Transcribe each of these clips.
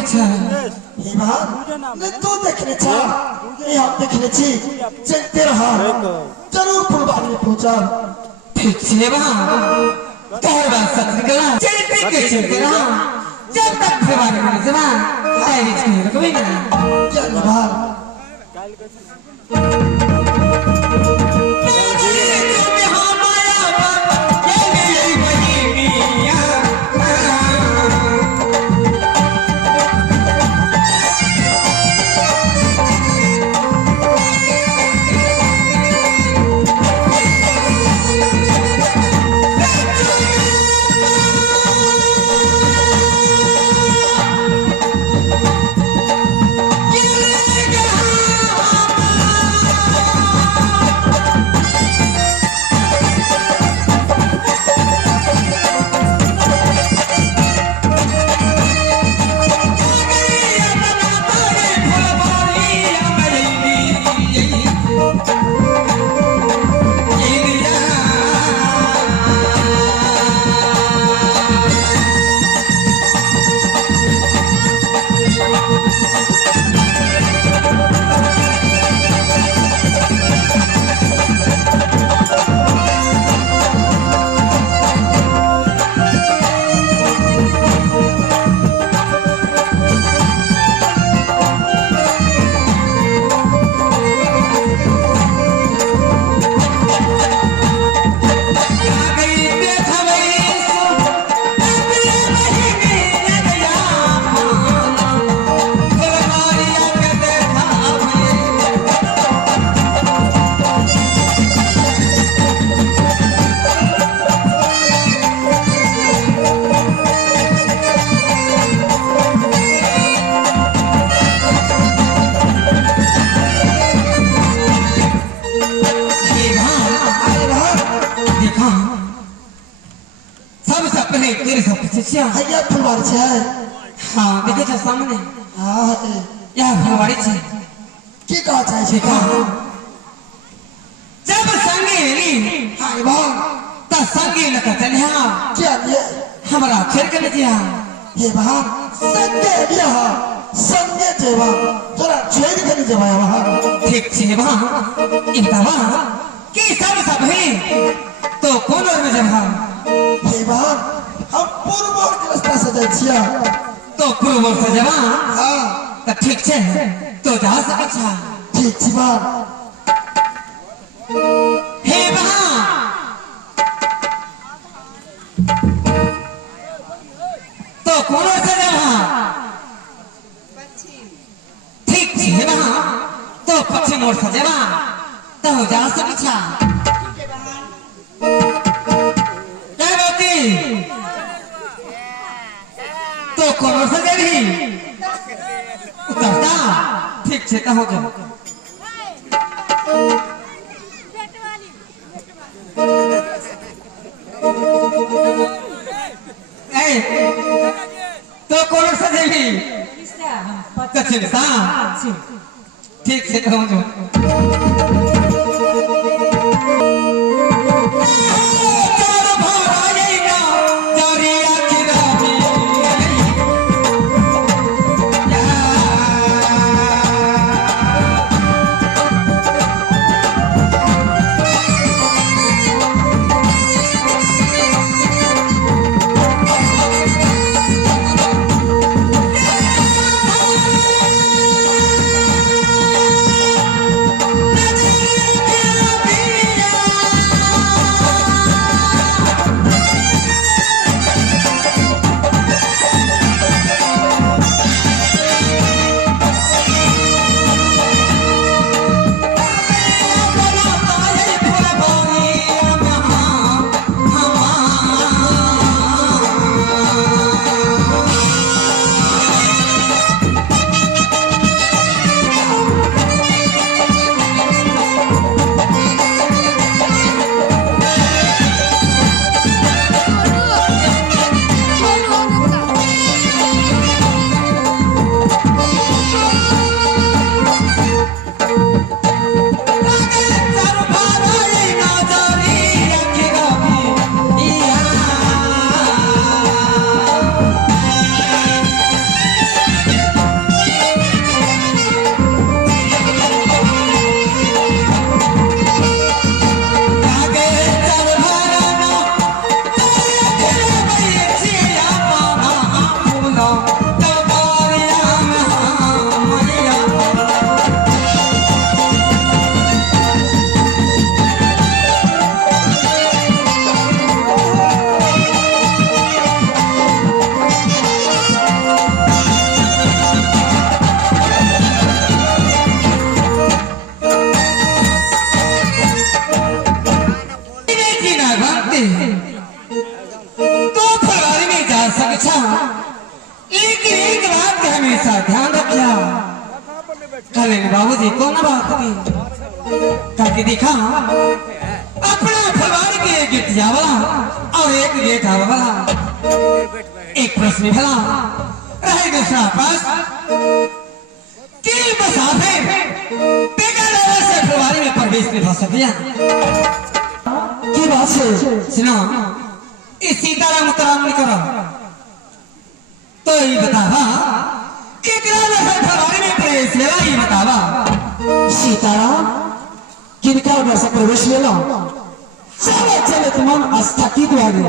पूछा हे बात न तो देखने चा ये हम देखने ची चलते रहा जरूर फुलवारी में पहुंचा ठीक है वहाँ तेरे बात सच निकला चलते रहा जब तक फुलवारी में जमा तेरी चीज़ को भी ना चल बाहर भैया फुलवारी छे हाँ देखे छ सामने हाँ यहाँ फुलवारी छे की कहा चाहे छे का जब संगे ली हाय बाबा ता संगे लता चलिया क्या ये हमारा खेल कर दिया हे बाबा संगे दिया संगे जेवा जरा छेद कर जेवा वहां ठीक छे बा इंतवा की सब है तो कौन और में जब हे बाबा हम पूर्व के रास्ता से जाय छिया तो पूर्व से जवा हां तो ठीक छे तो जा सके छा ठीक छी बा हे बा तो कौन से जवा पश्चिम ठीक छे बा तो पश्चिम और से जवा तो जा सके छा तो कौन से गई उतरता ठीक से कहो जो तो कौन से गई पश्चिम सा ठीक से कहो जो हमेशा ध्यान रखिया कल बाबूजी को ना बात की करके देखा अपना फलवार के एक गेट जावला और एक गेट आवला एक प्रश्न भला रहे दूसरा पास कि मुसाफिर बेकार से फलवारी में प्रवेश नहीं हो सकिया की बात से सुनो इस सीताराम उतराम नहीं करो तो ये बतावा कि फलवारी में प्रवेश लेवा ये बतावा सीताराम किनका वैसा प्रवेश ले लो चले चले तुम आस्था की द्वारे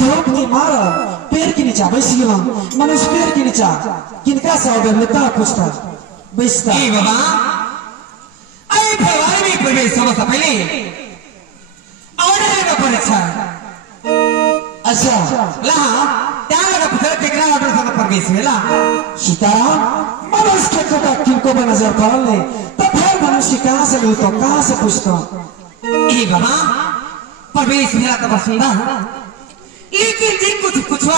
धूप की मार पेड़ के नीचा बैस गया मनुष्य पेड़ के नीचा किनका से ऑर्डर लेता पूछता बैसता ए बाबा आई फलवारी में प्रवेश होने से पहले ऑर्डर लेना पड़ेगा अच्छा ला क्या लगा पत्थर टेकरा ऑर्डर से प्रवेश मिला सीताराम मनुष्य के कोटा किनको पे नजर पड़ने तो फिर मनुष्य कहाँ से लूटो कहाँ से पूछता ए बाबा प्रवेश मिला तो बसंदा लेकिन जी कुछ पूछवा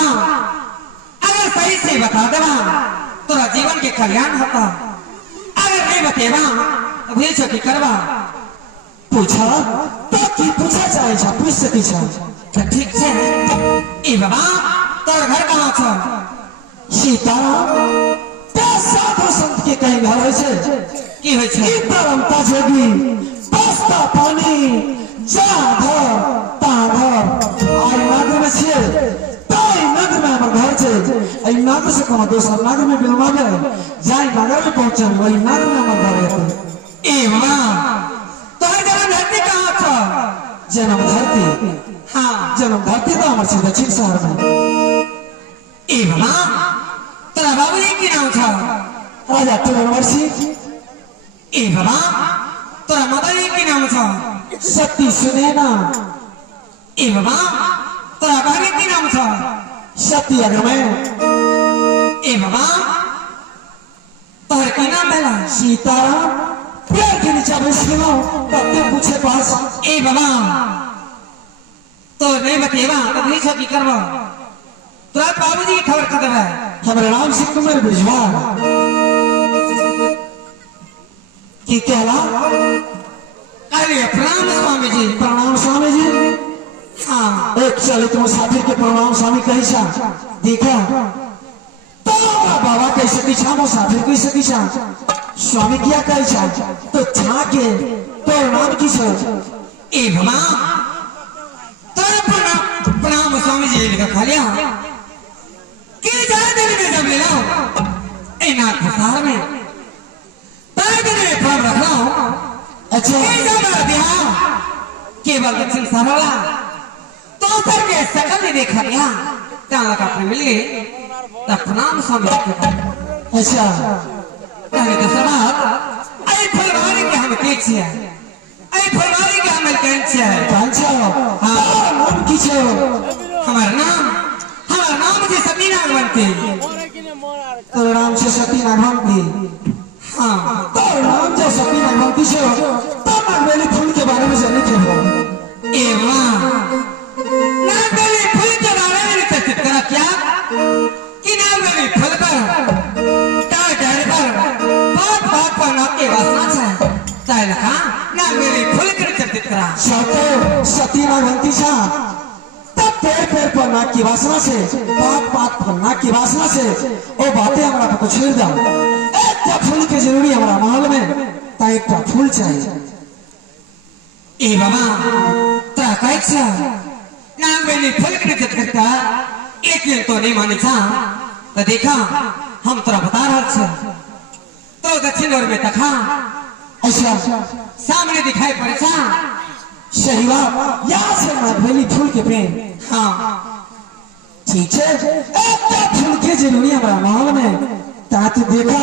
अगर सही से बता देवा तोरा जीवन के कल्याण होता अगर नहीं बतेवा तो भेज की करवा पूछा तो की पूछा जाए छा पूछ सकी छा तो ठीक है ए बाबा तोर घर कहाँ छ सीताराम त्या साधु संत के कहीं घर है की होय छै परमता जोगी बसता पानी जा घर ता घर आई नगर में छे ताई नगर में हमर घर छे आई नगर से कोनो दोसर नगर में बिलवावे जाई नगर में पहुंचल वही नगर में हमर घर है ए बाबा तोहर जन्म धरती कहाँ छ जन्म धरती हाँ जन्म धरती तो हमर छे दक्षिण शहर में ए बाबा तोरा बाबूजी की नाम छ राजा तुलनवर्षी ए बाबा तोरा माताजी की नाम छ सती सुनैना ए बाबा तोरा बहनी की नाम छ सती अग्रमय ए बाबा तोहर की नाम भेला सीताराम पेड़ के नीचे बैस गेलो तब पूछे पास ए बाबा तो नहीं बतेवा तो नहीं छ की करबो तोरा बाबूजी की खबर कर देबे हमारे नाम से कुमार बिजवार की कहला अरे प्रणाम स्वामी जी प्रणाम स्वामी जी हाँ एक चले तुम साथी के प्रणाम स्वामी कही छा देखा तो बाबा कैसे पीछा मुसाफिर कैसे पीछा स्वामी क्या कही छा तो छा के तो नाम की छा ए बाबा तोरा प्रणाम स्वामी जी लिखा खा लिया कि जाने देने में जब ले लो ए नाथ प्रसार में तार देने में प्रणाम रख लो अच्छा केवल दक्षिण सरला तो उतर के सकल ने देखा गया क्या लगा अपने मिले तब प्रणाम स्वामी अच्छा पहले तो सवाल आई फलवारी के हम के छिया आई फलवारी के हम के छिया कांचा हाँ नाम की छे हमारा नाम से सती नागवंती तो नाम से सती नागवंती हाँ तो नाम से सती नागवंती छे तो नागवेली फूल के बारे में जाने के हो ए वाह नागवेली फूल के बारे में चर्चित करा क्या कि नागवेली फूल पर डाल पर बात पर नाम के वासना छे ताई लखा नागवेली फूल के चर्चित करा सतो सती नागवंती छा तब पेड़ पेड़ पर नाग की वासना से बात पर नाग की वासना से ओ बातें हमरा को छेड़ दा एक फूल के जरूरी हमरा महल में ता एक फूल चाहिए ए बाबा ता कैसा नागवेली फूल के चर्चित करता एक दिन तो नहीं माने था तो देखा हम तोरा बता रहा छे तो दक्षिण ओर में तखा अच्छा सामने दिखाई पड़े था सही बात यहाँ से नागवेली फूल के पेड़ हाँ ठीक है एक फूल के जरूरी हमारा महल में ताकि देखा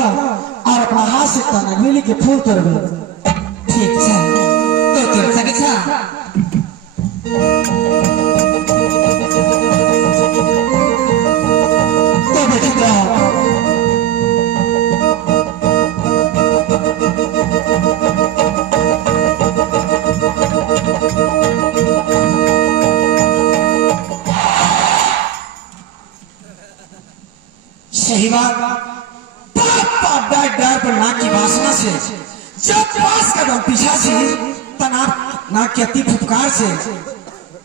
और अपना हाथ से नागवेली के फूल कर दे ठीक है तो तुर सके छा तो देखिए रहा सही बात डर डर पर नाक की वासना से जब 5 कदम पीछा से तनाव नाक के अति फुफकार से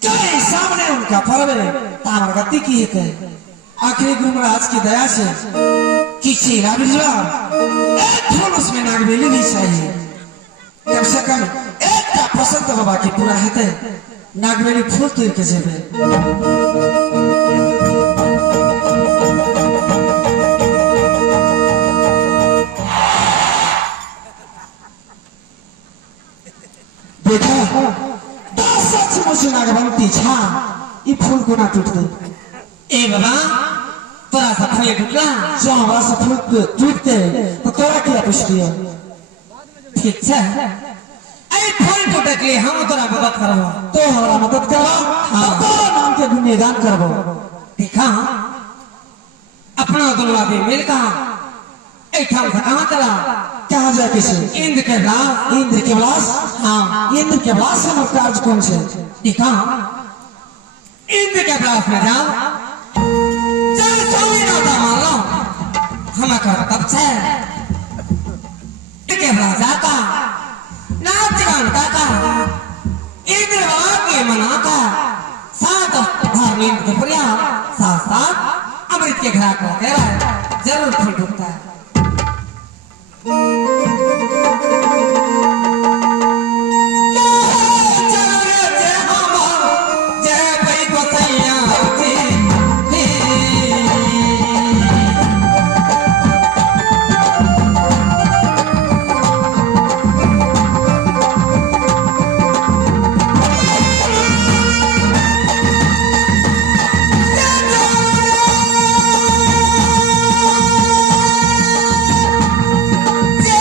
कहीं सामने उनका परवे तामर गति की है आखिरी गुरुराज की दया से किसी राबिजवा एक फूल उसमें नागबेली भी चाहिए कम से कम एक का पसंद बाबा की पूरा है नागबेली फूल तुर के जेबे देखा सचमुच नागवंती छा ये फूल को ना टूट दे ए बाबा तोरा सा फूल टूटला जो हमारा सा फूल टूटते तो तोरा क्या पूछती है ठीक है ए फूल टूटे के लिए हम तोरा मदद करबो तो हमारा मदद करो हाँ। तो नाम के गुणगान करबो देखा अपना दुनिया भी मिल कहा ऐठाम से कहाँ चला कहाँ जाए किसे इंद्र के लाश इंद्र के विलास हाँ इंद्र के विलास से हमारा कार्य कौन से देखा इंद्र के लाश में जाओ चल चौबी नाता मान लो हमें कर तब से इंद्र के लाश जाता नाच गान का इंद्र बाबा के मना का साथ धार्मिक दुपरिया साथ साथ अमृत के घरा को कह रहा है जरूर फूल टूटता है जय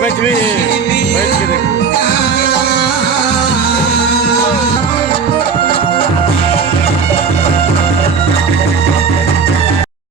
बैठ के देख